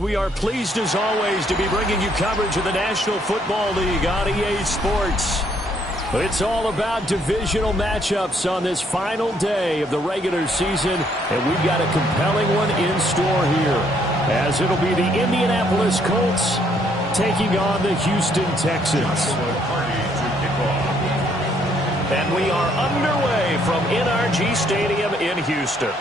We are pleased as always to be bringing you coverage of the National Football League on EA Sports. It's all about divisional matchups on this final day of the regular season, and we've got a compelling one in store here, as it'll be the Indianapolis Colts taking on the Houston Texans. And we are underway from NRG Stadium in Houston.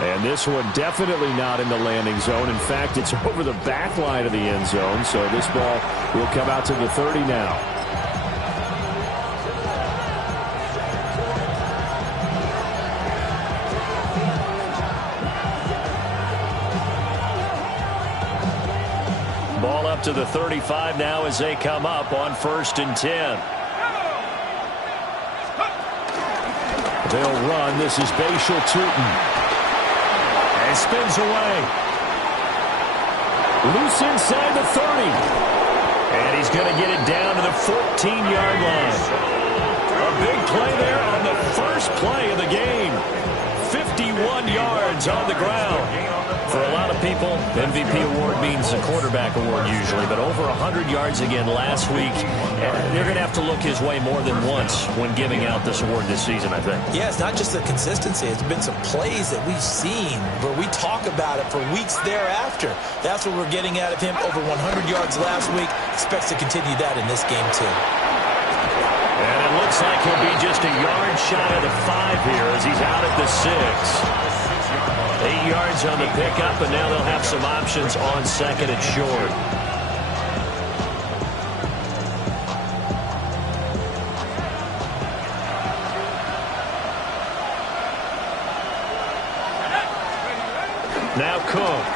And this one definitely not in the landing zone. In fact, it's over the back line of the end zone. So this ball will come out to the 30 now. Ball up to the 35 now as they come up on 1st and 10. They'll run. This is Bashal Tuker. Spins away. Loose inside the 30. And he's going to get it down to the 14-yard line. A big play there on the first play of the game. 51 yards on the ground. For a lot of people, MVP award means a quarterback award usually, but over 100 yards again last week. They're going to have to look his way more than once when giving out this award this season, I think. Yeah, it's not just the consistency. It's been some plays that we've seen where we talk about it for weeks thereafter. That's what we're getting out of him. Over 100 yards last week. Expects to continue that in this game, too. And it looks like he'll be just a yard shy of the 5 here as he's out at the 6. 8 yards on the pickup, and now they'll have some options on 2nd and short. Now Cook.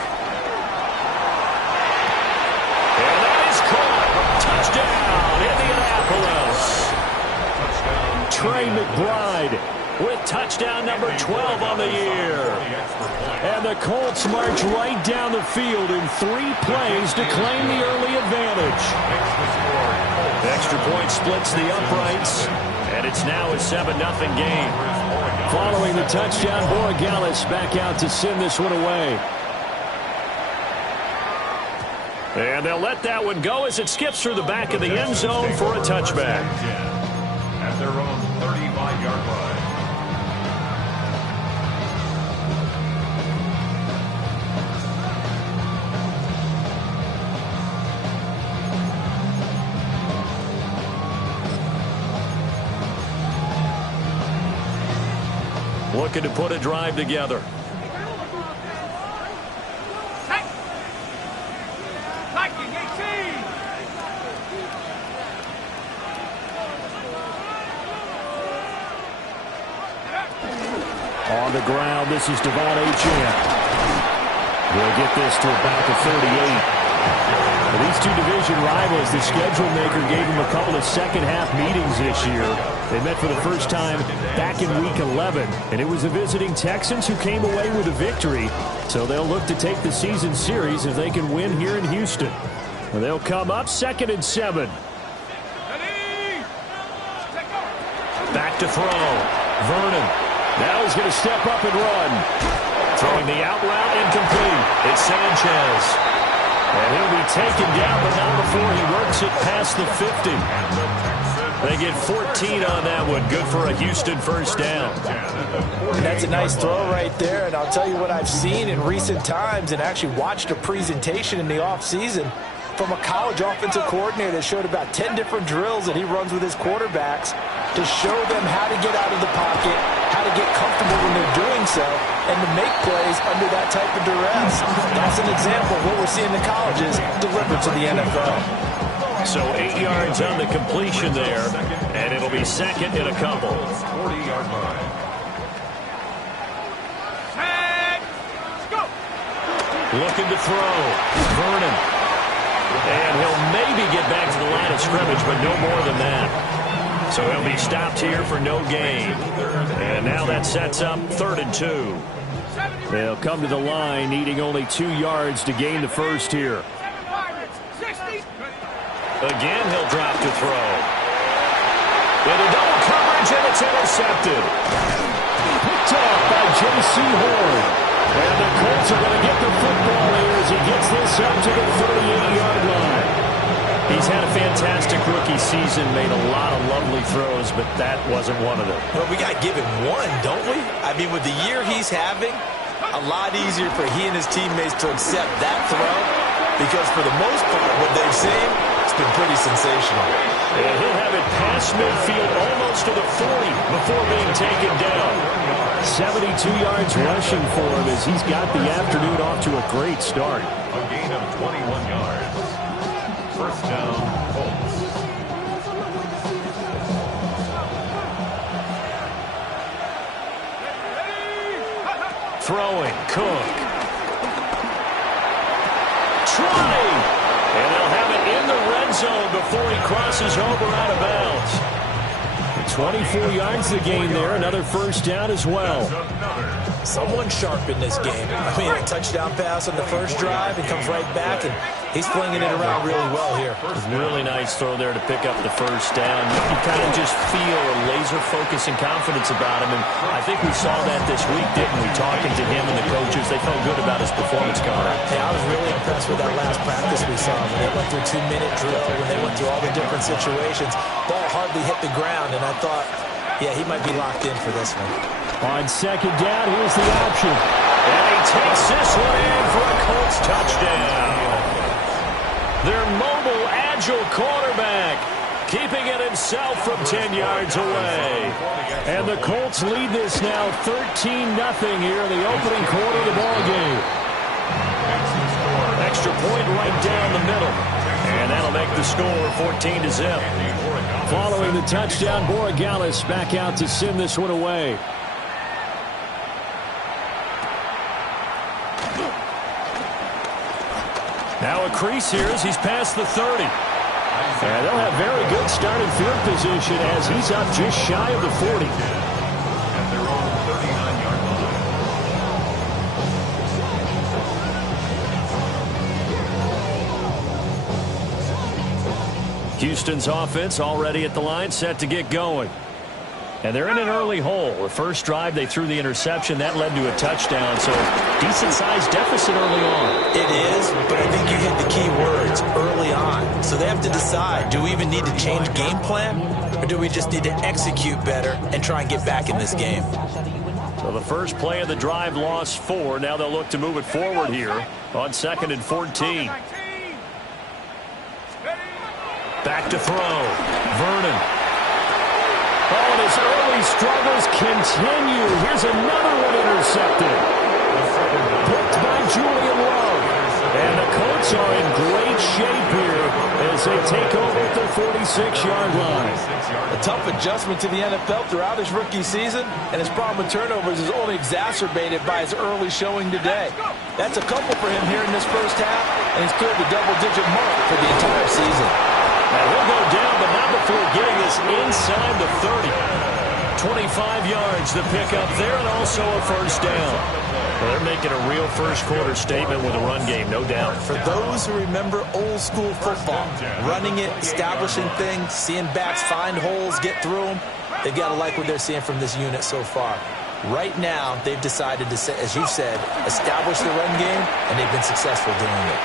And that is caught. Touchdown, Indianapolis. Trey McBride with touchdown number 12 on the year. And the Colts march right down the field in 3 plays to claim the early advantage. Extra point splits the uprights, and it's now a 7-0 game. Following the touchdown, Borregales back out to send this one away. And they'll let that one go as it skips through the back of the end zone for a touchback. At their own 35-yard line. Looking to put a drive together. On the ground, this is Devon Achane. We'll get this to about the 38. For these two division rivals, the schedule maker gave them a couple of second-half meetings this year. They met for the first time back in Week 11, and it was the visiting Texans who came away with a victory. So they'll look to take the season series if they can win here in Houston. And they'll come up 2nd and 7. Back to throw. Vernon. Now he's going to step up and run. Throwing the out route incomplete. It's Sanchez. And he'll be taken down, but not before he works it past the 50. They get 14 on that one. Good for a Houston first down. And that's a nice throw right there. And I'll tell you what I've seen in recent times and actually watched a presentation in the offseason from a college offensive coordinator that showed about 10 different drills that he runs with his quarterbacks to show them how to get out of the pocket, how to get comfortable when they're doing so, and to make plays under that type of duress. That's an example of what we're seeing in the colleges delivered to the NFL. So 8 yards on the completion there, and it'll be 2nd and a couple. 40-yard line. Looking to throw. Vernon. And he'll maybe get back to the line of scrimmage, but no more than that. So he'll be stopped here for no gain. And now that sets up 3rd and 2. They'll come to the line, needing only 2 yards to gain the first here. Again, he'll drop to throw. Into double coverage, and it's intercepted. Picked off by J.C. Horn. And the Colts are going to get the football here as he gets this up to the 38-yard line. He's had a fantastic rookie season, made a lot of lovely throws, but that wasn't one of them. Well, we got to give him one, don't we? I mean, with the year he's having, a lot easier for he and his teammates to accept that throw, because for the most part, what they've seen, it's been pretty sensational. And he'll have it past midfield almost to the 40 before being taken down. 72 yards rushing for him as he's got the afternoon off to a great start. A gain of 21 yards. First down, Colts. Throwing, Cook. Trying. And they'll have it in the red zone before he crosses over out of bounds. 24 yards the gain there. Another first down as well. Someone sharp in this game. I mean, a touchdown pass on the first drive and comes right back, and he's flinging it around really well here. Really nice throw there to pick up the first down. You kind of just feel a laser focus and confidence about him, and I think we saw that this week, didn't we? Talking to him and the coaches, they felt good about his performance coming out. Hey, I was really impressed with that last practice we saw when they went through a 2-minute drill, when they went through all the different situations. Ball hardly hit the ground, and I thought, yeah, he might be locked in for this one. On second down, here's the option. And he takes this one in for a Colts touchdown. Their mobile, agile quarterback keeping it himself from 10 yards away. And the Colts lead this now 13-0 here in the opening quarter of the ball game. Extra point right down the middle. And that'll make the score 14-0. Following the touchdown, Borregales back out to send this one away. Now a crease here as he's past the 30. And they'll have very good starting field position as he's up just shy of the 40. At their own 39-yard line. Houston's offense already at the line, set to get going. And they're in an early hole. The first drive, they threw the interception. That led to a touchdown, so decent-sized deficit early on. It is, but I think you hit the key words, early on. So they have to decide, do we even need to change game plan, or do we just need to execute better and try and get back in this game? So the first play of the drive lost 4. Now they'll look to move it forward here on 2nd and 14. Back to throw. Vernon. Oh, and his early struggles continue. Here's another one intercepted. Picked by Julian Love. And the Colts are in great shape here as they take over at their 46-yard line. A tough adjustment to the NFL throughout his rookie season, and his problem with turnovers is only exacerbated by his early showing today. That's a couple for him here in this first half, and he's cleared the double-digit mark for the entire season. Now he'll go down, but not before getting this inside the 30. 25 yards the pickup there, and also a first down. Well, they're making a real first-quarter statement with a run game, no doubt. For those who remember old-school football, running it, establishing things, seeing backs find holes, get through them, they've got to like what they're seeing from this unit so far. Right now, they've decided to, as you said, establish the run game, and they've been successful doing it.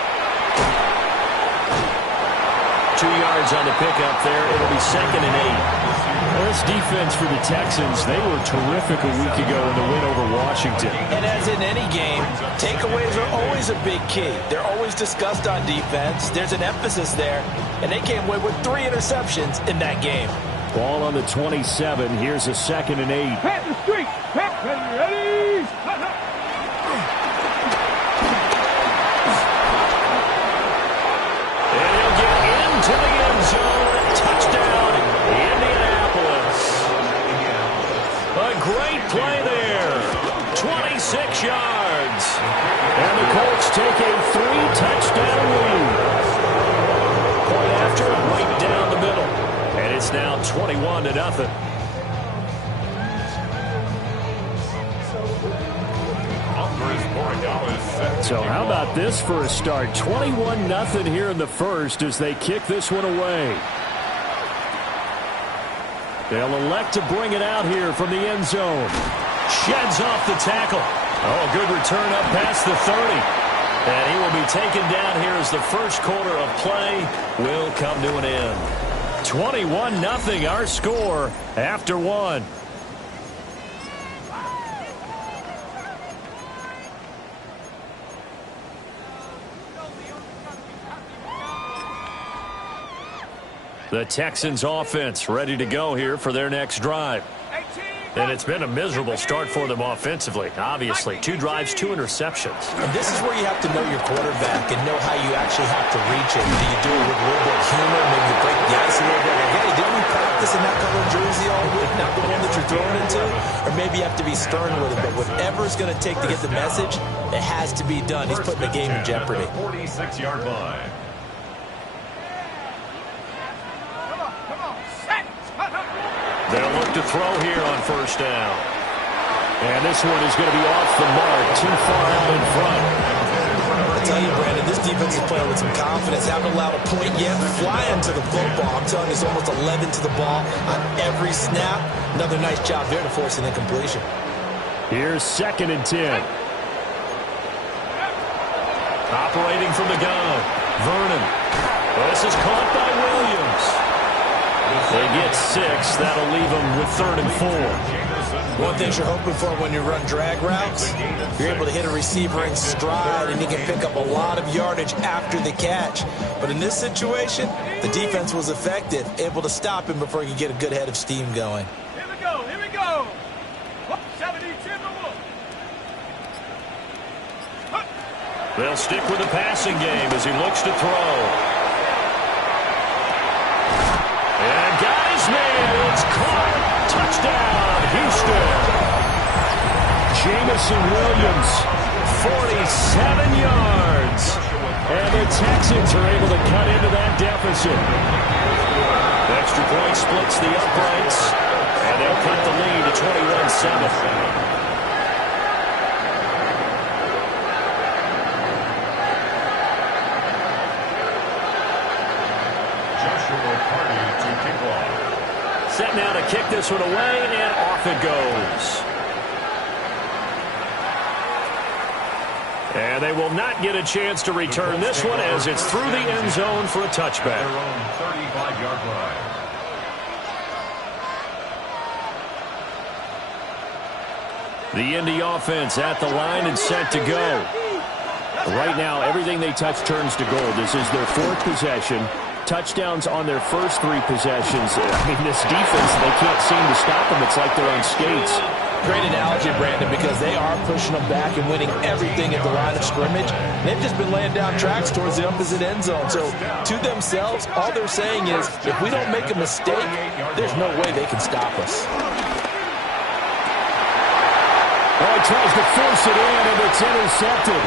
2 yards on the pickup there. It'll be 2nd and 8. Well, this defense for the Texans, they were terrific a week ago in the win over Washington. And as in any game, takeaways are always a big key. They're always discussed on defense. There's an emphasis there, and they came away with 3 interceptions in that game. Ball on the 27. Here's a 2nd and 8. Pat the street. Pat, ready? And he'll get into the end zone. Touchdown, Indianapolis. A great play there. 26 yards. And the Colts take a 3-touchdown lead. Point after, right down the middle. And it's now 21-0. So how about this for a start? 21-0 here in the first as they kick this one away. They'll elect to bring it out here from the end zone. Sheds off the tackle. Oh, good return up past the 30. And he will be taken down here as the first quarter of play will come to an end. 21-0 our score after one. The Texans offense ready to go here for their next drive. And it's been a miserable start for them offensively. Obviously, 2 drives, 2 interceptions. And this is where you have to know your quarterback and know how you actually have to reach it. Do you do it with a little bit of humor, maybe break the ice a little bit? Like, hey, didn't we practice in that color jersey all week, not the one that you're throwing into? Or maybe you have to be stern with it. But whatever it's going to take to get the message, it has to be done. He's putting the game in jeopardy. 46-yard line. They'll look to throw here on first down. And this one is going to be off the mark, too far out in front. I tell you, Brandon, this defense is playing with some confidence. Haven't allowed a point yet. Flying to the football. I'm telling you, it's almost 11 to the ball on every snap. Another nice job there to force an incompletion. Here's 2nd and 10. Operating from the gun, Vernon. This is caught by Williams. They get 6. That'll leave them with 3rd and 4. One thing you're hoping for when you run drag routes, you're able to hit a receiver in stride and he can pick up a lot of yardage after the catch. But in this situation, the defense was effective, able to stop him before he could get a good head of steam going. Here we go, here we go. 72. They'll stick with the passing game as he looks to throw. And got his man. It's caught. Touchdown, Houston. Jamison Williams, 47 yards. And the Texans are able to cut into that deficit. Extra point splits the uprights. And they'll cut the lead to 21-7. Set now to kick this one away, and off it goes. And they will not get a chance to return this one as it's through the end zone for a touchback. Their own 35-yard line. The Indy offense at the line and set to go. Right now, everything they touch turns to gold. This is their 4th possession. Touchdowns on their first 3 possessions. I mean, this defense, they can't seem to stop them. It's like they're on skates. Great analogy, Brandon, because they are pushing them back and winning everything at the line of scrimmage. They've just been laying down tracks towards the opposite end zone. So, to themselves, all they're saying is, if we don't make a mistake, there's no way they can stop us. Oh, he tries to force it in, and it's intercepted.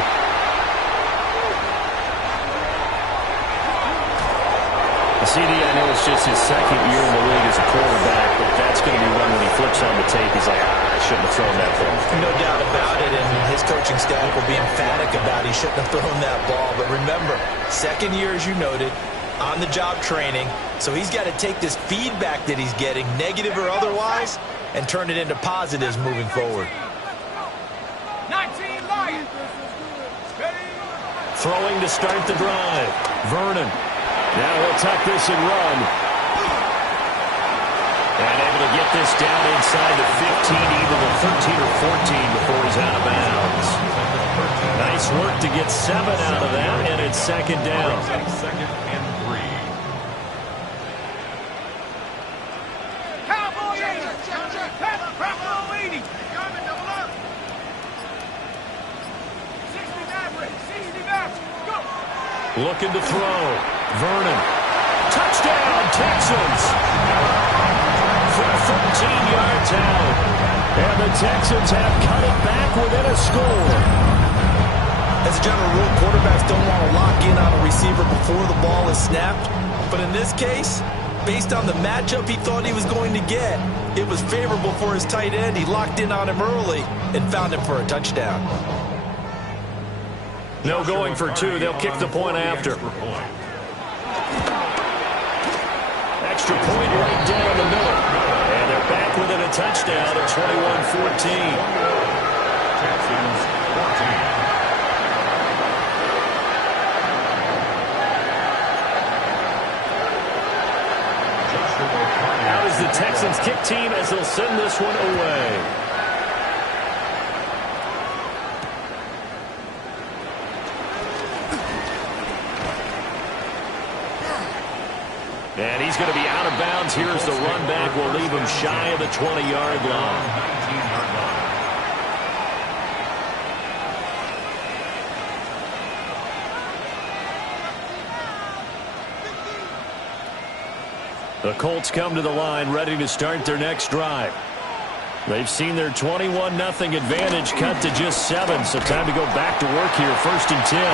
CD, I know it's just his 2nd year in the league as a quarterback, but that's going to be one when he flips on the tape. He's like, I shouldn't have thrown that ball. No doubt about it, and his coaching staff will be emphatic about he shouldn't have thrown that ball. But remember, 2nd year, as you noted, on-the-job training, so he's got to take this feedback that he's getting, negative or otherwise, and turn it into positives moving forward. 19 Lions. Throwing to start the drive. Vernon. Now he'll tuck this and run. And able to get this down inside the 15, either the 13 or 14 before he's out of bounds. Nice work to get 7 out of that, and it's 2nd down. 2nd and 3. Cowboy 80. Cowboy 80. 60 Mavericks. 60 Mavericks. Go. Looking to throw. Vernon. Touchdown, Texans. From 14 yards out. And the Texans have cut it back within a score. As a general rule, quarterbacks don't want to lock in on a receiver before the ball is snapped. But in this case, based on the matchup he thought he was going to get, it was favorable for his tight end. He locked in on him early and found him for a touchdown. No going for two. They'll kick the point after. Extra point right down the middle. And they're back within a touchdown at 21-14. Texans 14. Out is the Texans kick team as they'll send this one away. And he's going to be out of bounds. Here's the run back. We'll leave him shy of the 20-yard line. 19-yard line. The Colts come to the line ready to start their next drive. They've seen their 21-0 advantage cut to just 7, so time to go back to work here. 1st and 10.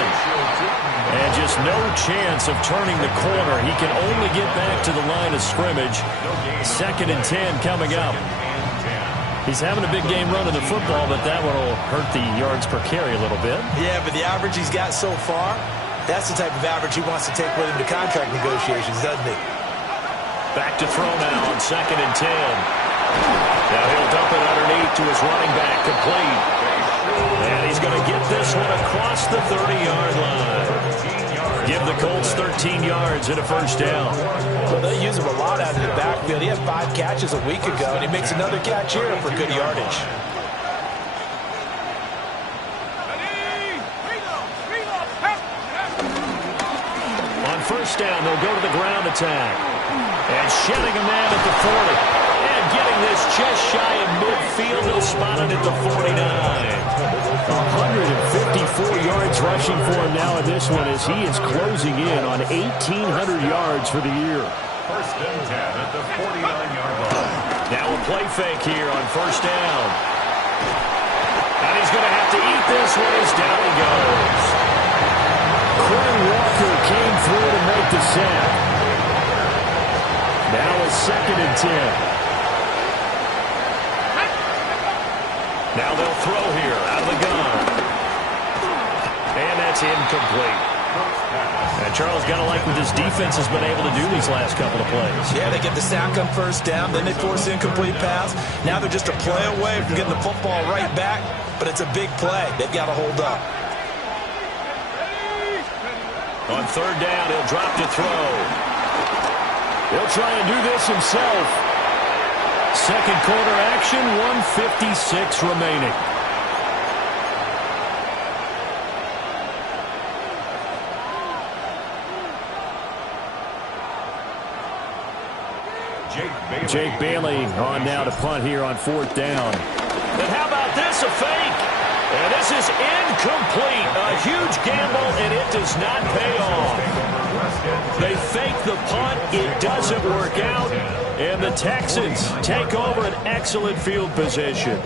And just no chance of turning the corner. He can only get back to the line of scrimmage. 2nd and 10 coming up. He's having a big game running the football, but that one will hurt the yards per carry a little bit. Yeah, but the average he's got so far, that's the type of average he wants to take with him to contract negotiations, doesn't he? Back to throw now on 2nd and 10. Now he'll dump it underneath to his running back, complete. And he's going to get this one across the 30-yard line. Give the Colts 13 yards and a 1st down. Well, they use him a lot out of the backfield. He had 5 catches a week ago, and he makes another catch here for good yardage. On 1st down, they'll go to the ground attack. And shedding a man at the 40. And getting this just shy of midfield. They'll spot it at the 49. 154 yards rushing for him now in this one as he is closing in on 1,800 yards for the year. 1st and 10 at the 49-yard line. Now a play fake here on 1st down. And he's going to have to eat this one as down he goes. Quinn Walker came through to make the sack. Now a 2nd and 10. Now they'll throw here out of the gun. And that's incomplete. And Charles, got to like what this defense has been able to do these last couple of plays. Yeah, they get the sack on 1st down, then they force the incomplete pass. Now they're just a play away from getting the football right back, but it's a big play. They've got to hold up. On 3rd down, he'll drop to throw. He'll try and do this himself. 2nd quarter action, 1:56 remaining. Jake Bailey on now to punt here on 4th down. And how about this, a fake? And this is incomplete. A huge gamble, and it does not pay off. They fake the punt. It doesn't work out. And the Texans take over an excellent field position.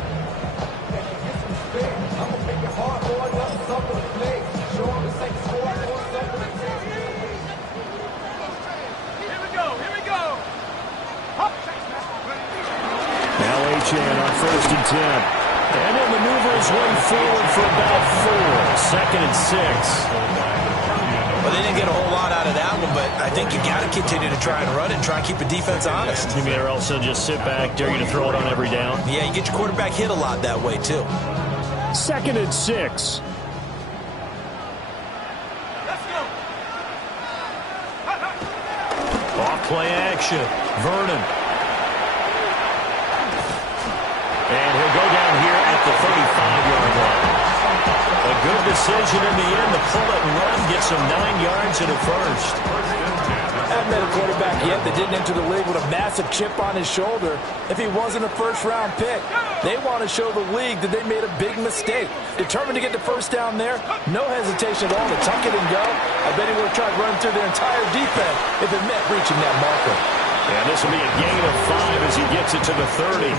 Now Achane on 1st and 10. And he'll maneuver his way forward for about 4. 2nd and 6. Well, they didn't get a whole lot out of that one, but I think you got to continue to try and run it and try and keep the defense honest. You mean, or also just sit back, dare you to throw it on every down? Yeah, you get your quarterback hit a lot that way, too. 2nd and 6. Off play action. Vernon. And he'll go down here at the 35-yard line. A good decision in the end to pull it and run, get some 9 yards and a 1st. Haven't met a quarterback yet that didn't enter the league with a massive chip on his shoulder if he wasn't a 1st-round pick. They want to show the league that they made a big mistake. Determined to get the 1st down there, no hesitation at all to tuck it and go. I bet he would have tried running through their entire defense if it meant reaching that marker. And this will be a gain of 5 as he gets it to the 30.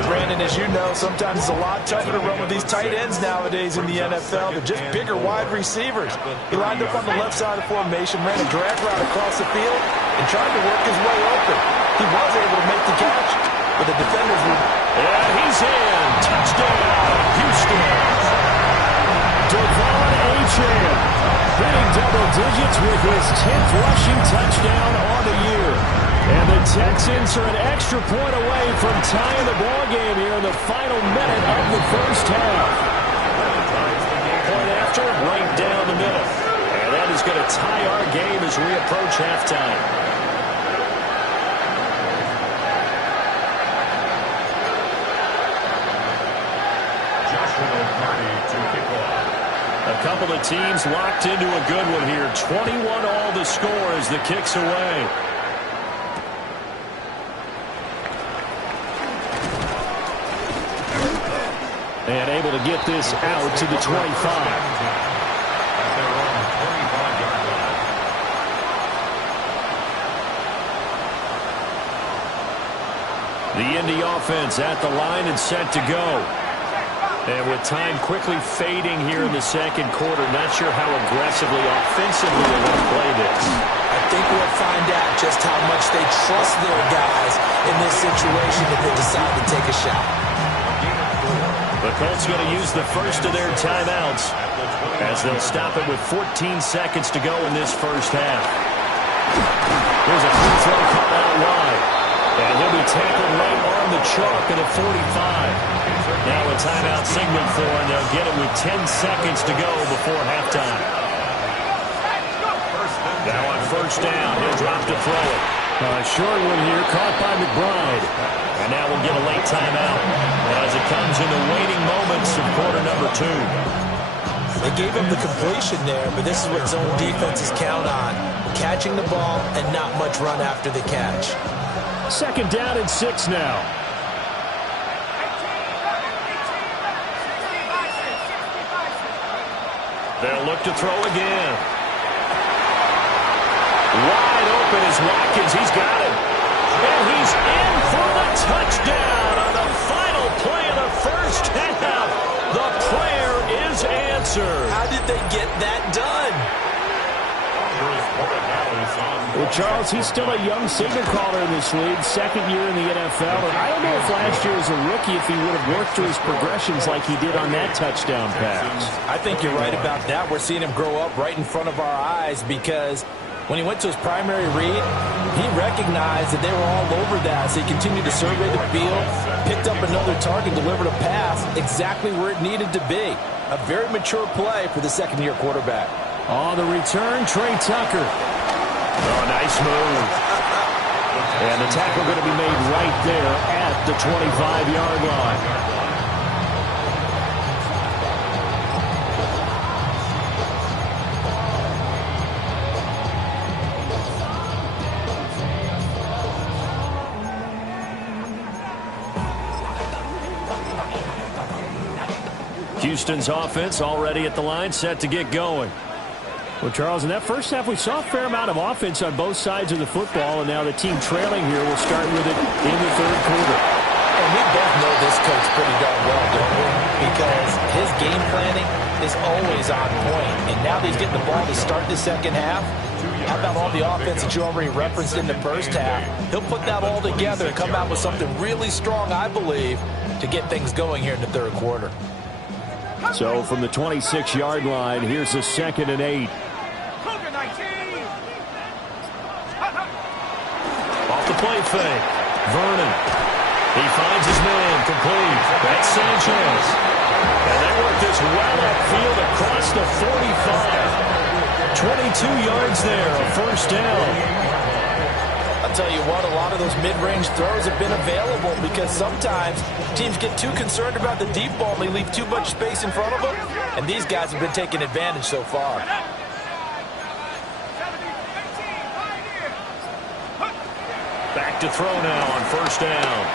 And Brandon, as you know, sometimes it's a lot tougher to run with these tight ends nowadays in the NFL. They're just bigger wide receivers. He lined up on the left side of the formation, ran a drag route across the field, and tried to work his way open. He was able to make the catch, but the defenders were... And he's in. Touchdown, Houston. Devon Ochan hitting double digits with his 10th rushing touchdown on the year. And the Texans are an extra point away from tying the ball game here in the final minute of the first half. Point after, right down the middle. And that is going to tie our game as we approach halftime. A couple of teams locked into a good one here. 21 all the score as the kick's away. And able to get this out to the 25. The Indy offense at the line and set to go. And with time quickly fading here in the second quarter, not sure how aggressively, offensively they want to play this. I think we'll find out just how much they trust their guys in this situation if they decide to take a shot. The Colts going to use the first of their timeouts as they'll stop it with 14 seconds to go in this first half. Here's a free throw caught out wide. And he'll be tackled right on the chalk at a 45. Now a timeout signal for, and they'll get it with 10 seconds to go before halftime. Now on first down, he'll drop to throw it. A short one here, caught by McBride. And now we'll get a late timeout as it comes in the waning moments of quarter number 2. They gave up the completion there, but this is what zone defenses count on. Catching the ball and not much run after the catch. Second down and 6 now. They'll look to throw again. Wide open is Watkins. He's got it. And he's in for the touchdown on the final play of the first half. The prayer is answered. How did they get that done? Well, Charles, he's still a young signal caller in this league, second year in the NFL. And I don't know if last year as a rookie if he would have worked through his progressions like he did on that touchdown pass. I think you're right about that. We're seeing him grow up right in front of our eyes because when he went to his primary read, he recognized that they were all over that. So he continued to survey the field, picked up another target, delivered a pass exactly where it needed to be. A very mature play for the second-year quarterback. On the return, Trey Tuker. Oh, nice move. And the tackle going to be made right there at the 25-yard line. Houston's offense already at the line, set to get going. Well, Charles, in that first half, we saw a fair amount of offense on both sides of the football, and now the team trailing here will start with it in the third quarter. And we both know this coach pretty darn well, don't we? Because his game planning is always on point. And now that he's getting the ball to start the second half, how about all the offense that you already referenced in the first half? He'll put that all together and come out with something really strong, I believe, to get things going here in the third quarter. So from the 26-yard line, here's a 2nd and 8. Off the play fake. Vernon. He finds his man complete. That's Sanchez. And they work this well upfield across the 45. 22 yards there, a first down. I'll tell you what, a lot of those mid-range throws have been available because sometimes teams get too concerned about the deep ball and they leave too much space in front of them, and these guys have been taking advantage so far. Back to throw now on first down.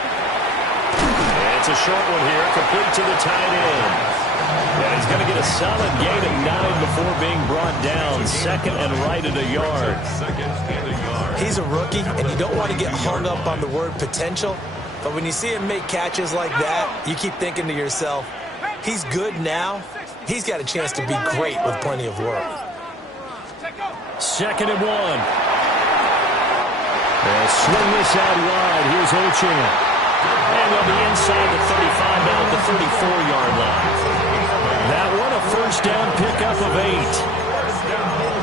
And it's a short one here, complete to the tight end. And he's going to get a solid gain of 9 before being brought down. Second and right at a yard. He's a rookie, and you don't want to get hung up on the word potential. But when you see him make catches like that, you keep thinking to yourself, he's good now. He's got a chance to be great with plenty of work. 2nd and 1. They'll swing this out wide. Here's Ochan. And they'll be inside the 35 now at the 34-yard line. That one a first down pickup of 8.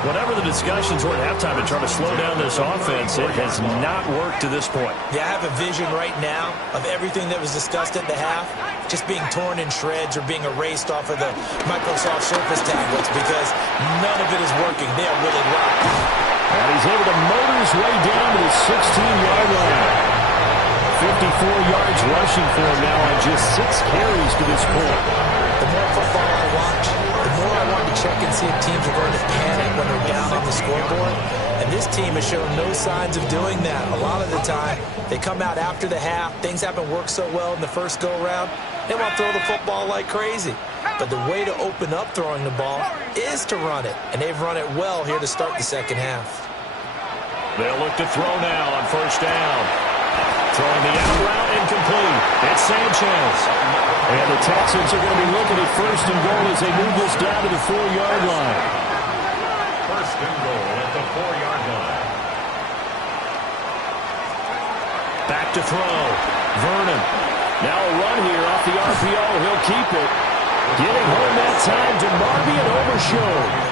Whatever the discussions were at halftime to try to slow down this offense, it has not worked to this point. Yeah, I have a vision right now of everything that was discussed at the half just being torn in shreds or being erased off of the Microsoft Surface tablets because none of it is working. They are really locked. And he's able to motor his way down to the 16-yard line. 54 yards rushing for him now on just 6 carries to this point. The more football I watch, the more I want to check and see if teams are going to panic when they're down on the scoreboard. And this team has shown no signs of doing that. A lot of the time, they come out after the half. Things haven't worked so well in the first go-around. They want to throw the football like crazy. But the way to open up throwing the ball is to run it. And they've run it well here to start the second half. They'll look to throw now on first down. Throwing the out route incomplete. It's Sanchez. And the Texans are going to be looking at first and goal as they move this down to the 4-yard line. First and goal at the 4-yard line. Back to throw. Vernon. Now a run here off the RPO. He'll keep it. Getting home that time to Marby and Overshown.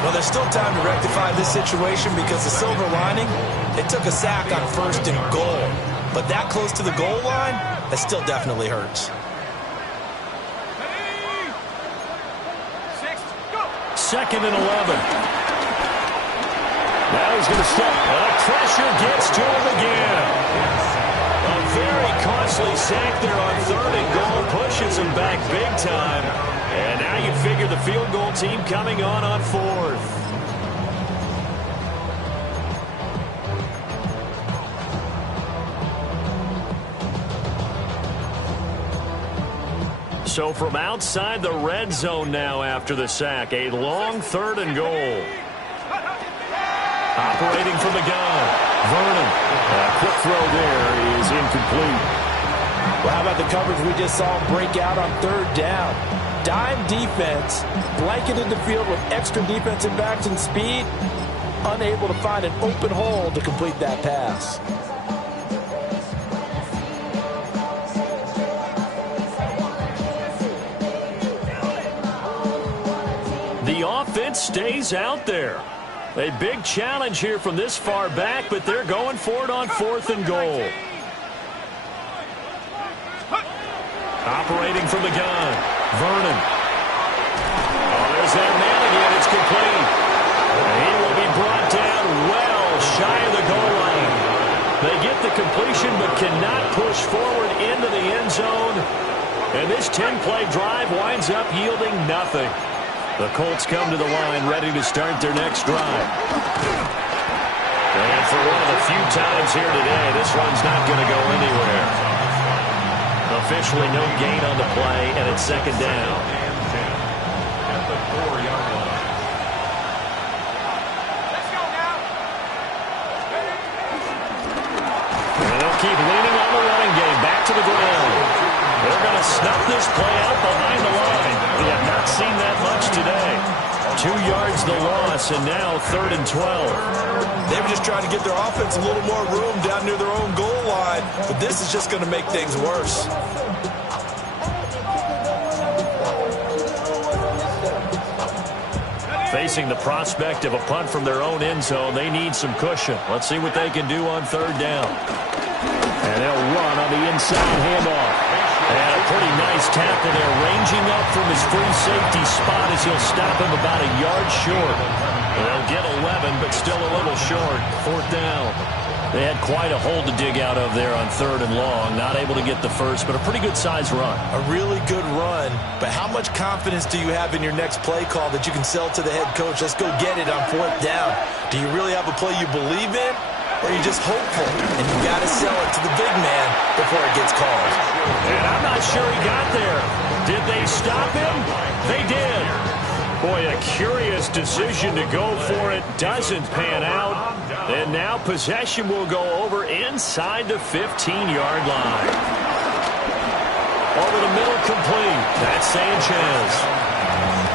Well, there's still time to rectify this situation because the silver lining, they took a sack on first and goal. But that close to the goal line, that still definitely hurts. Second and 11. Now he's going to step. The pressure gets to him again. A very costly sack there on third and goal. Pushes him back big time. And now you figure the field goal team coming on fourth. So from outside the red zone now after the sack, a long third and goal. Operating from the gun, Vernon. A quick throw there is incomplete. Well, how about the coverage we just saw break out on third down? Dime defense, blanketed the field with extra defensive backs and speed, unable to find an open hole to complete that pass. The offense stays out there. A big challenge here from this far back, but they're going for it on fourth and goal. Operating from the gun, Vernon. Oh, there's that man again. It's complete. He will be brought down well shy of the goal line. They get the completion but cannot push forward into the end zone. And this 10-play drive winds up yielding nothing. The Colts come to the line ready to start their next drive. And for one of the few times here today, this one's not going to go anywhere. Officially no gain on the play, and it's second down. At the 4-yard line. Let's go now. And they'll keep leaning on the running game. Back to the ground. They're going to snuff this play out behind the line. We have not seen that much today. 2 yards the loss, and now third and 12. They were just trying to get their offense a little more room down near their own goal line, but this is just going to make things worse. Facing the prospect of a punt from their own end zone, they need some cushion. Let's see what they can do on third down. And they'll run on the inside handoff. And a pretty nice tackle there, ranging up from his free safety spot as he'll stop him about a yard short. They'll get 11, but still a little short. Fourth down. They had quite a hole to dig out of there on third and long. Not able to get the first, but a pretty good-sized run. A really good run, but how much confidence do you have in your next play call that you can sell to the head coach? Let's go get it on fourth down. Do you really have a play you believe in, or are you just hopeful? And you got to sell it to the big man before it gets called. And I'm not sure he got there. Did they stop him? They did. Boy, a curious decision to go for it. Doesn't pan out. And now possession will go over inside the 15-yard line. Over the middle, complete. That's Sanchez.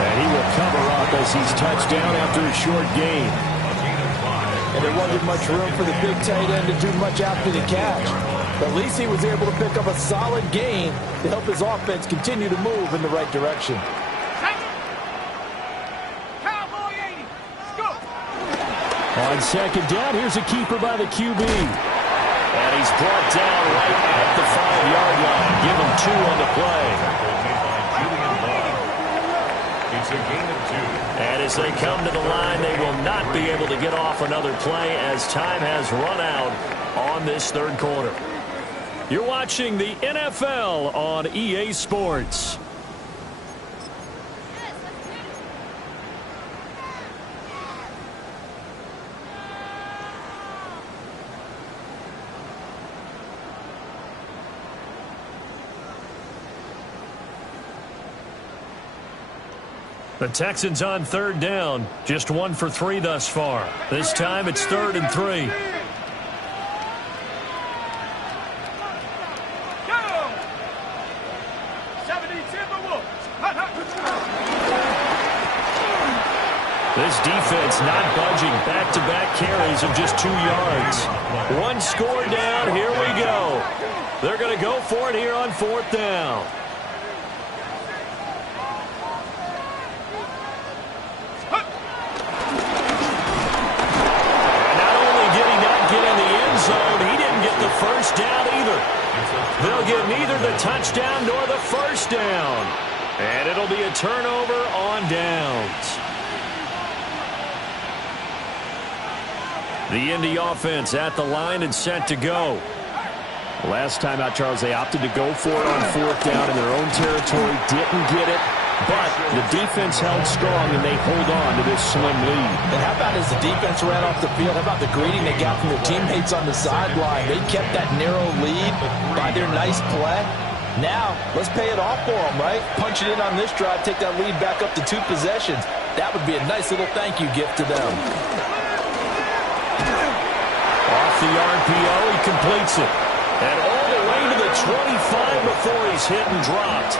And he will cover up as he's touched down after a short gain. And there wasn't much room for the big tight end to do much after the catch. But at least he was able to pick up a solid gain to help his offense continue to move in the right direction. Take On second down, here's a keeper by the QB. And he's brought down right at the 5-yard line. Give him 2 on the play. It's a gain of 2. And as they come to the line, they will not be able to get off another play as time has run out on this third quarter. You're watching the NFL on EA Sports. The Texans on third down. Just 1 for 3 thus far. This time it's 3rd and 3. This defense not budging. Back-to-back carries of just 2 yards. 1 score down. Here we go. They're going to go for it here on 4th down. He didn't get the first down either. They'll get neither the touchdown nor the first down. And it'll be a turnover on downs. The Indy offense at the line and set to go. Last time out, Charles, they opted to go for it on 4th down in their own territory. Didn't get it. But the defense held strong, and they hold on to this slim lead. And how about as the defense ran off the field, how about the greeting they got from their teammates on the sideline? They kept that narrow lead by their nice play. Now, let's pay it off for them, right? Punch it in on this drive, take that lead back up to 2 possessions. That would be a nice little thank you gift to them. Off the RPO, he completes it. And all the way to the 25 before he's hit and dropped.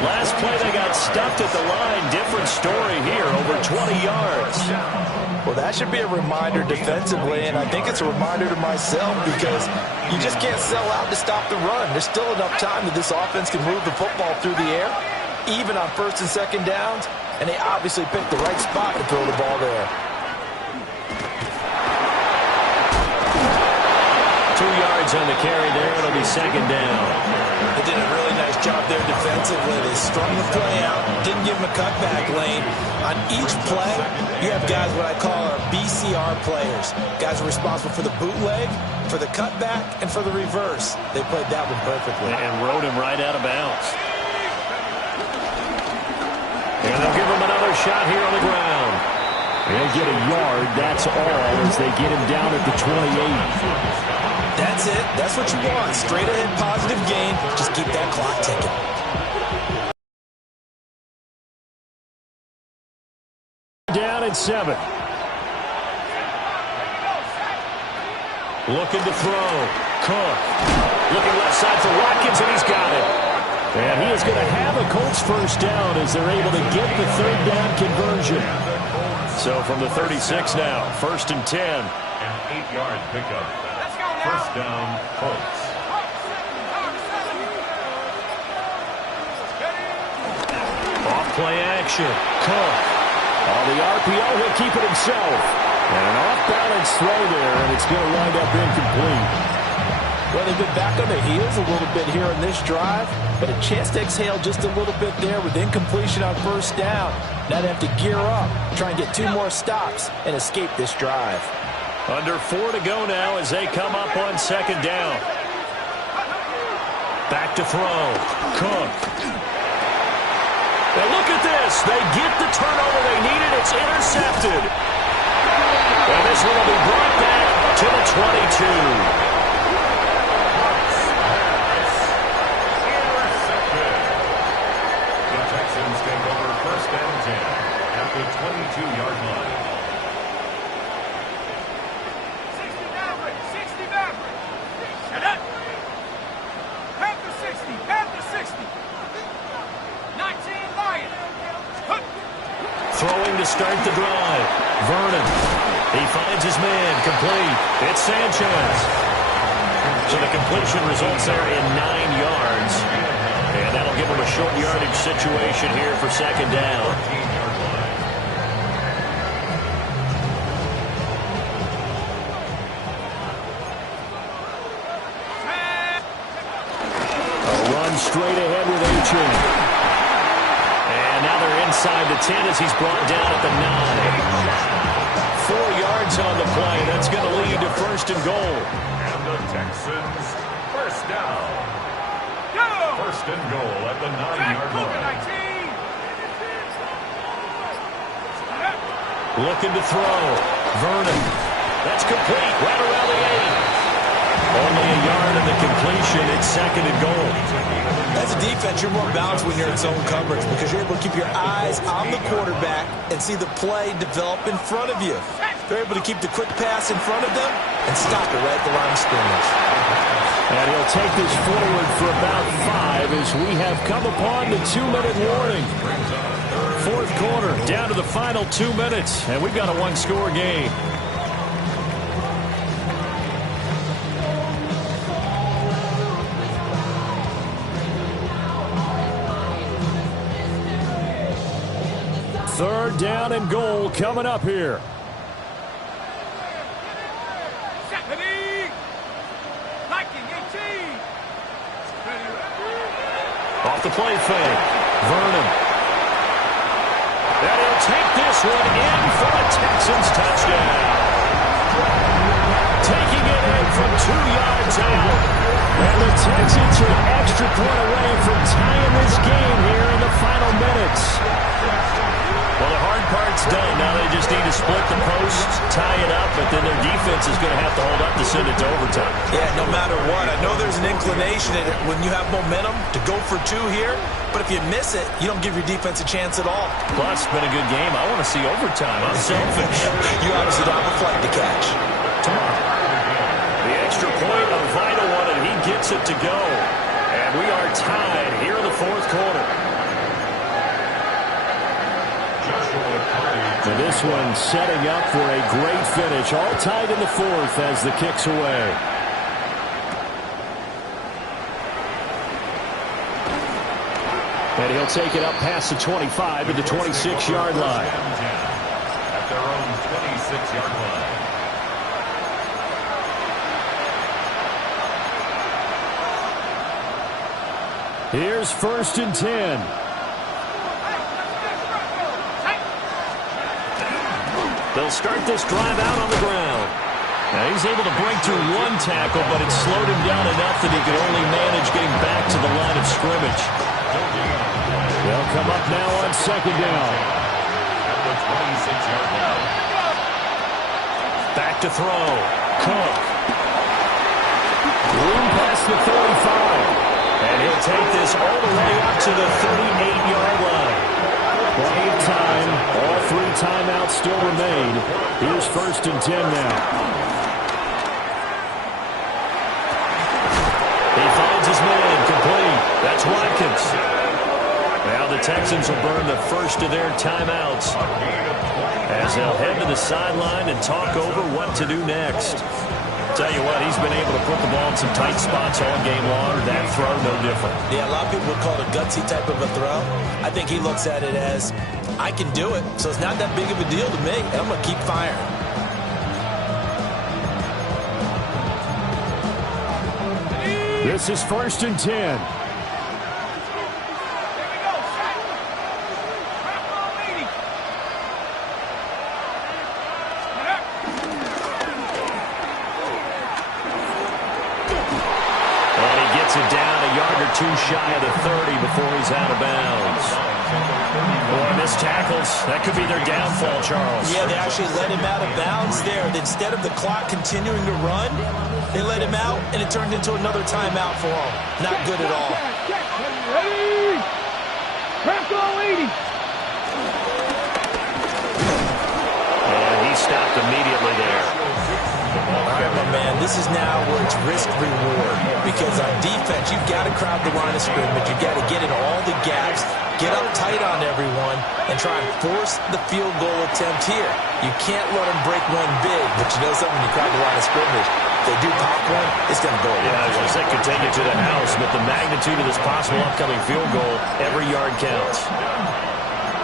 Last play they got stuffed at the line. Different story here, over 20 yards. Well, that should be a reminder defensively, and I think it's a reminder to myself because you just can't sell out to stop the run. There's still enough time that this offense can move the football through the air, even on 1st and 2nd downs, and they obviously picked the right spot to throw the ball there. 2 yards on the carry there. It'll be 2nd down. They did a really nice job there defensively. They strung the play out, didn't give him a cutback lane. On each play, you have guys what I call our BCR players. Guys are responsible for the bootleg, for the cutback, and for the reverse. They played that one perfectly. And rode him right out of bounds. And they'll give him another shot here on the ground. They get a yard, that's all, as they get him down at the 28. That's it. That's what you want. Straight ahead positive gain. Just keep that clock ticking. Down at 7. Looking to throw. Cook. Looking left side for Watkins, and he's got it. And he is going to have a Colts first down as they're able to get the 3rd down conversion. So from the 36 now, 1st and 10. An 8-yard pickup. 1st down, Colts. Off play action. Cook. On the RPO, he'll keep it himself. And an off-balance throw there, and it's going to wind up incomplete. Well, they've been back on their heels a little bit here on this drive, but a chance to exhale just a little bit there with incompletion on 1st down. Now they have to gear up, try and get 2 more stops, and escape this drive. Under 4 to go now as they come up on 2nd down. Back to throw. Cook. And look at this. They get the turnover they needed. It's intercepted. And this one will be brought back to the 22. The Texans take over 1st and 10 at the 22-yard line. 60 Maverick. And that. Half the 60. Half the 60. 19 Lions. Throwing to start the drive. Vernon. He finds his man. Complete. It's Sanchez. So the completion results there in 9 yards. And that'll give him a short yardage situation here for 2nd down. run straight ahead with H.M. And now they're inside the 10 as he's brought down at the 9. 4 yards on the play. That's going to lead to first and goal. And the Texans, first down. First and goal at the 9-yard line. Looking to throw. Vernon. That's complete. Right around the 8. Only a yard of the completion. It's second and goal. As a defense, you're more balanced when you're in zone coverage because you're able to keep your eyes on the quarterback and see the play develop in front of you. They're able to keep the quick pass in front of them and stop it right at the line of scrimmage. And he'll take this forward for about 5 as we have come upon the 2-minute warning. Fourth quarter, down to the final 2 minutes, and we've got a one-score game. Third down and goal coming up here. Off the play fake. Vernon. And he'll take this one in for a Texans touchdown. Taking it in from 2 yards out. And the Texans are an extra point away from tying this game here in the final minutes. Well, the hard part's done. Now they just need to split the post, tie it up, but then their defense is going to have to hold up to send it to overtime. Yeah, no matter what. I know there's an inclination in it when you have momentum to go for 2 here, but if you miss it, you don't give your defense a chance at all. Plus, it's been a good game. I want to see overtime. I'm selfish. You obviously don't have a flag to catch. Tomorrow. The extra point, a vital one, and he gets it to go. And we are tied here in the fourth quarter. And this one setting up for a great finish. All tied in the fourth as the kick's away. And he'll take it up past the 25 at the 26-yard line. At their own 26-yard line. Here's first and 10. They'll start this drive out on the ground. Now he's able to break through 1 tackle, but it slowed him down enough that he could only manage getting back to the line of scrimmage. They'll come up now on second down. At the 26-yard line. Back to throw. Cook. Room past the 35. And he'll take this all the way up to the 38-yard line. Plenty of time. All 3 timeouts still remain. Here's first and 10 now. He finds his man complete. That's Watkins. Now the Texans will burn the first of their timeouts as they'll head to the sideline and talk over what to do next. Tell you what, he's been able to put the ball in some tight spots all game long. That throw, no different. Yeah, a lot of people would call it a gutsy type of a throw. I think he looks at it as, I can do it, so it's not that big of a deal to me, and I'm going to keep firing. This is first and 10. Too shy of the 30 before he's out of bounds. Boy, missed tackles. That could be their downfall, Charles. Yeah, they actually let him out of bounds there. Instead of the clock continuing to run, they let him out, and it turned into another timeout for him. Not good at all. Ready? Crack all 80. And he stopped immediately there. All right, my man, this is now where it's risk-reward. Because on defense, you've got to crowd the line of scrimmage. You've got to get in all the gaps, get up tight on everyone, and try and force the field goal attempt here. You can't let them break one big, but you know something, when you crowd the line of scrimmage, if they do pop one, it's going to go. Yeah, I was going to say, could take it to the house, but the magnitude of this possible upcoming field goal, every yard counts.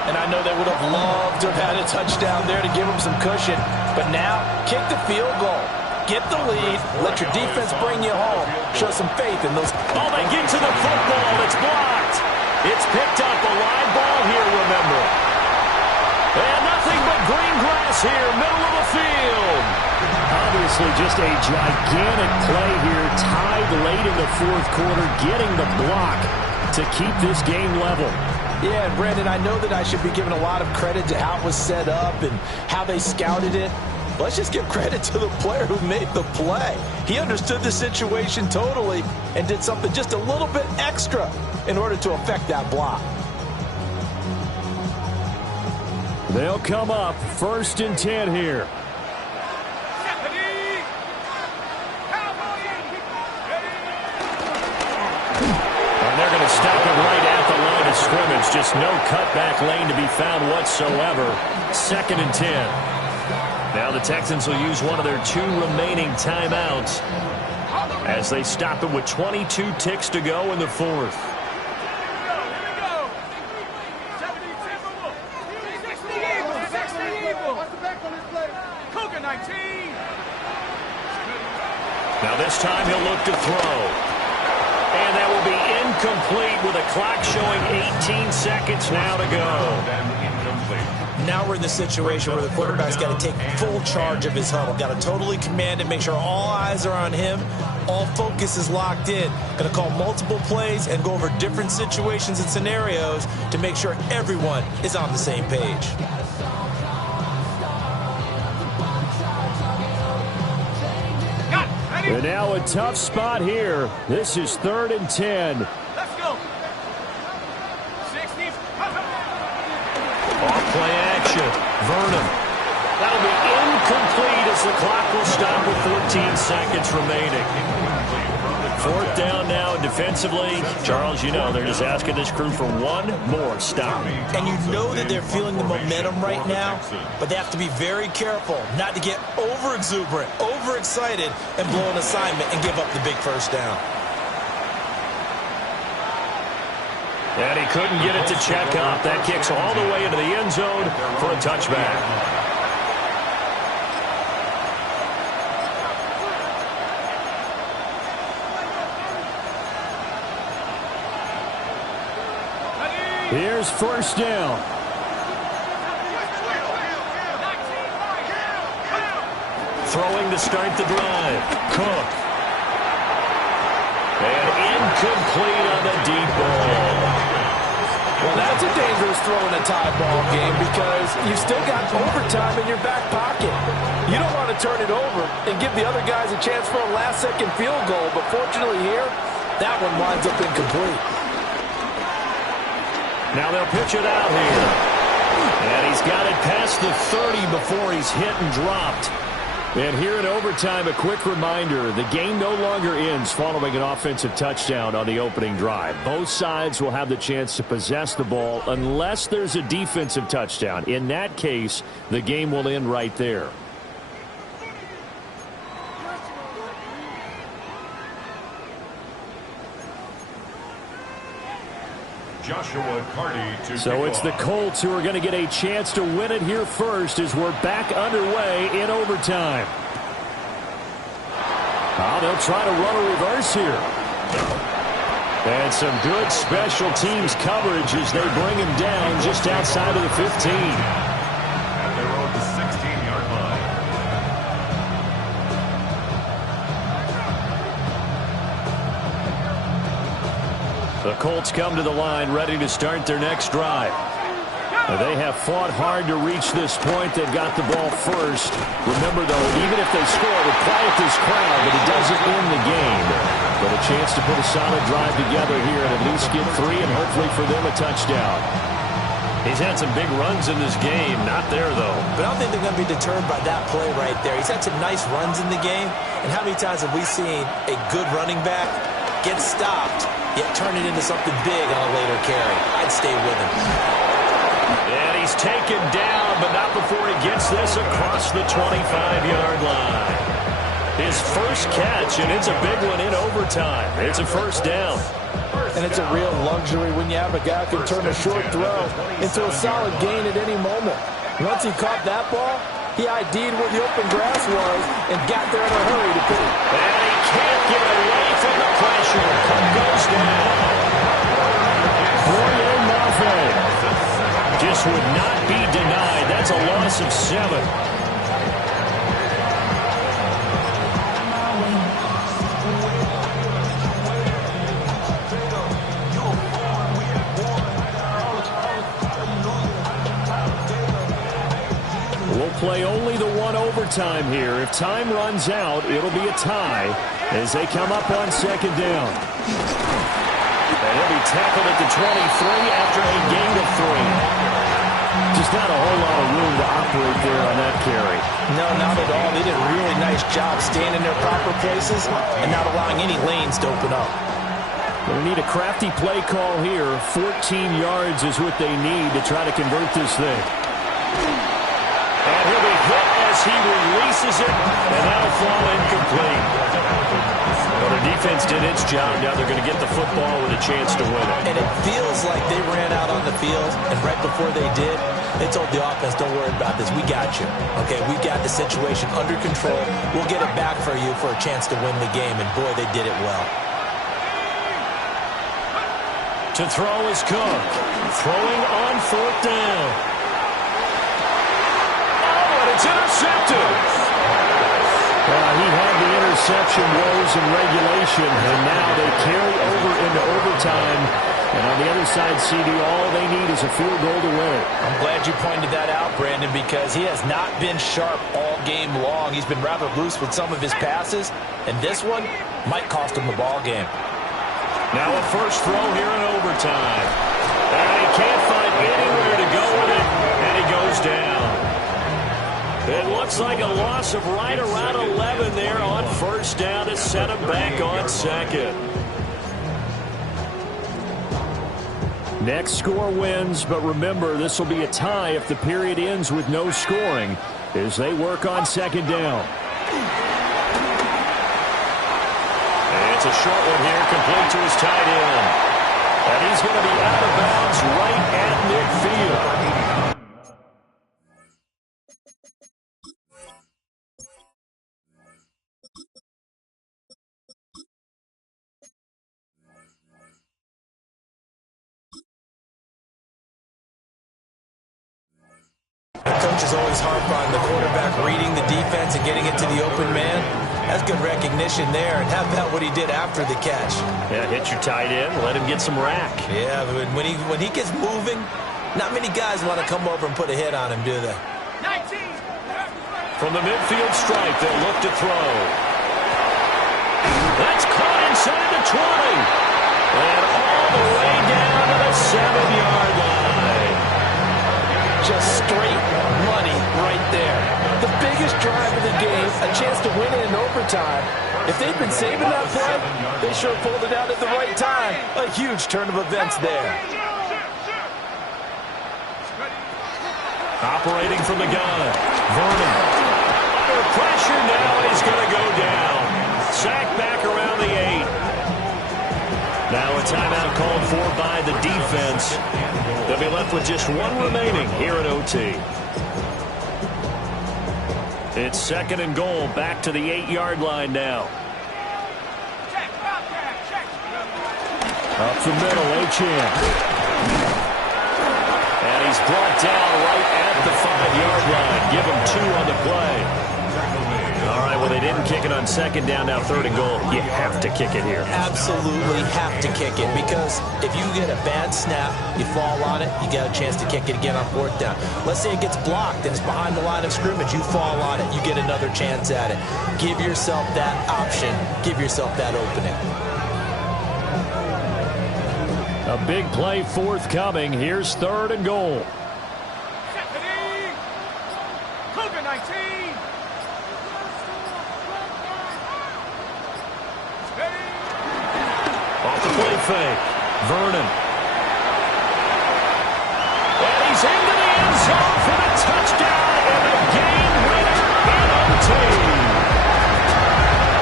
And I know they would have loved to have had a touchdown there to give them some cushion. But now, kick the field goal. Get the lead. Let your defense bring you home. Show some faith in those. Oh, they get to the football. It's blocked. It's picked up. A live ball here, remember. And nothing but green grass here, middle of the field. Obviously just a gigantic play here, tied late in the fourth quarter, getting the block to keep this game level. Yeah, and Brandon, I know that I should be giving a lot of credit to how it was set up and how they scouted it. Let's just give credit to the player who made the play. He understood the situation totally and did something just a little bit extra in order to affect that block. They'll come up 1st and 10 here. And they're going to stop it right at the line of scrimmage. Just no cutback lane to be found whatsoever. 2nd and 10. Now the Texans will use one of their 2 remaining timeouts as they stop it with 22 ticks to go in the 4th. Now this time he'll look to throw. And that will be incomplete with a clock showing 18 seconds now to go. Now we're in the situation where the quarterback's got to take full charge of his huddle. Got to totally command it, make sure all eyes are on him. All focus is locked in. Going to call multiple plays and go over different situations and scenarios to make sure everyone is on the same page. And now a tough spot here. This is 3rd and 10. Let's go. 60. Off play action. Vernon. That'll be incomplete as the clock will stop with 14 seconds remaining. 4th down now defensively. Charles, you know, they're just asking this crew for one more stop. And you know that they're feeling the momentum right now, but they have to be very careful not to get over-exuberant, overexcited, and blow an assignment and give up the big 1st down. And he couldn't get it to check up. That kicks all the way into the end zone for a touchback. Here's 1st down. Throwing to start the drive. Cook. And incomplete on the deep ball. Well, that's a dangerous throw in a tie ball game because you've still got overtime in your back pocket. You don't want to turn it over and give the other guys a chance for a last-second field goal, but fortunately here, that one winds up incomplete. Now they'll pitch it out here. And he's got it past the 30 before he's hit and dropped. And here in overtime, a quick reminder, the game no longer ends following an offensive touchdown on the opening drive. Both sides will have the chance to possess the ball unless there's a defensive touchdown. In that case, the game will end right there. So it's the Colts who are going to get a chance to win it here first as we're back underway in overtime. They'll try to run a reverse here. And some good special teams coverage as they bring him down just outside of the 15. And they're on the 16-yard line. The Colts come to the line ready to start their next drive. They have fought hard to reach this point. They've got the ball first. Remember, though, even if they score, it would quiet this crowd, but it doesn't end the game. But a chance to put a solid drive together here and at least get 3 and hopefully for them a touchdown. He's had some big runs in this game. Not there, though. But I don't think they're going to be deterred by that play right there. He's had some nice runs in the game. And how many times have we seen a good running back get stopped, yet turn it into something big on a later carry? I'd stay with him. And he's taken down, but not before he gets this across the 25-yard line. His first catch, and it's a big one in overtime. It's a 1st down. And it's a real luxury when you have a guy who can turn a short throw into a solid gain at any moment. Once he caught that ball, He ID'd where the open grass was and got there in a hurry to put it. And he can't get away from the pressure. Cup goes down. Boye Mafe just would not be denied. That's a loss of 7. We'll play only the one overtime here. If time runs out, it'll be a tie as they come up on second down. And he'll be tackled at the 23 after a gain of 3. Just not a whole lot of room to operate there on that carry. No, not at all. They did a really nice job staying in their proper places and not allowing any lanes to open up. They need a crafty play call here. 14 yards is what they need to try to convert this thing. And he'll be hit as he releases it, and that'll fall incomplete. Well, the defense did its job. Now they're going to get the football with a chance to win it. And it feels like they ran out on the field, and right before they did, they told the offense, don't worry about this. We got you. Okay, we got the situation under control. We'll get it back for you for a chance to win the game, and boy, they did it well. To throw is Cook. Throwing on 4th down. It's intercepted. He had the interception woes in regulation, and now they carry over into overtime. And on the other side, CD, all they need is a field goal to win it. I'm glad you pointed that out, Brandon, because he has not been sharp all game long. He's been rather loose with some of his passes, and this one might cost him the ball game. Now a first throw here in overtime. And he can't find anywhere to go with it, and he goes down. It looks like a loss of right around 11 there on first down to set him back on second. Next score wins, but remember, this will be a tie if the period ends with no scoring as they work on second down. And it's a short one here, complete to his tight end. And he's going to be out of bounds right at midfield. Coaches always harp on the quarterback reading the defense and getting it to the open man. That's good recognition there. And how about what he did after the catch? Yeah, hit your tight end, let him get some rack. Yeah, but when he gets moving, not many guys want to come over and put a hit on him, do they? 19. From the midfield stripe, they'll look to throw. That's caught inside the 20. And all the way down to the 7-yard line. Just straight money right there. The biggest drive of the game, a chance to win it in overtime. If they've been saving that play, they sure pulled it out at the right time. A huge turn of events there. Operating from the gun, Vernon. Under pressure now, he's going to go down. Sacked back around the 8. Now a timeout called for by the defense. They'll be left with just one remaining here at OT. It's second and goal, back to the 8-yard line now. Up the middle, Achane. And he's brought down right at the 5-yard line. Give him 2 on the play. All right, well, they didn't kick it on second down, now third and goal. You have to kick it here. Absolutely have to kick it, because if you get a bad snap, you fall on it, you got a chance to kick it again on 4th down. Let's say it gets blocked and it's behind the line of scrimmage. You fall on it, you get another chance at it. Give yourself that option. Give yourself that opening. A big play forthcoming. Here's third and goal. Tuker 19. Off the play fake. Vernon. And he's into the end zone for the touchdown and the game winner in OT.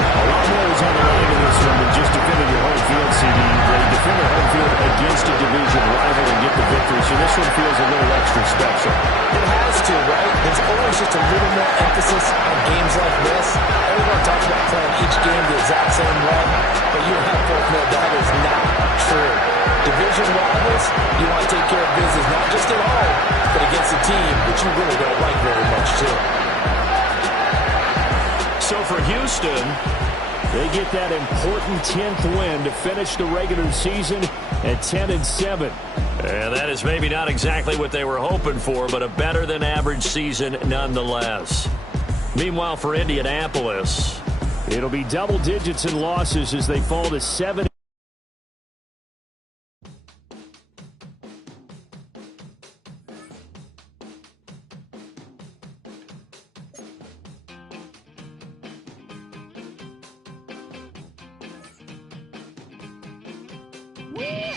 A lot more is on the line in this one than just defending your home field, CD. They defend their home field against a division rival and get the victory, so this one feels a little extra special. It has too, right? There's always just a little more emphasis on games like this. Everyone talks about playing each game the exact same way, but you and I both know that is not true. Division rivals, you want to take care of business not just at home, but against a team that you really don't like very much, too. So for Houston, they get that important 10th win to finish the regular season at 10-7. And that is maybe not exactly what they were hoping for, but a better than average season nonetheless. Meanwhile, for Indianapolis, it'll be double digits in losses as they fall to 7. Wee!